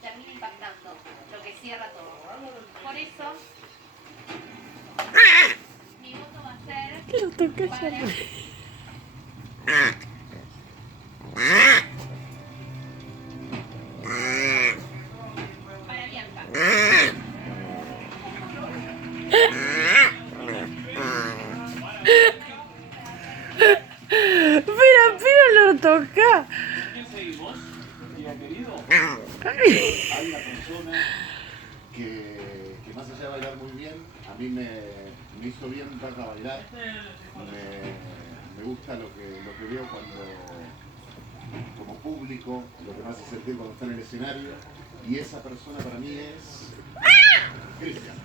termina impactando, lo que cierra todo. Por eso, mi voto va a ser para Bianca. Pero lo toca. ¿Qué seguimos, tía querido? Hay una persona que más allá de bailar muy bien, a mí me hizo bien verla bailar. Me gusta lo que veo como público, lo que me hace sentir cuando está en el escenario. Y esa persona para mí es Cristian.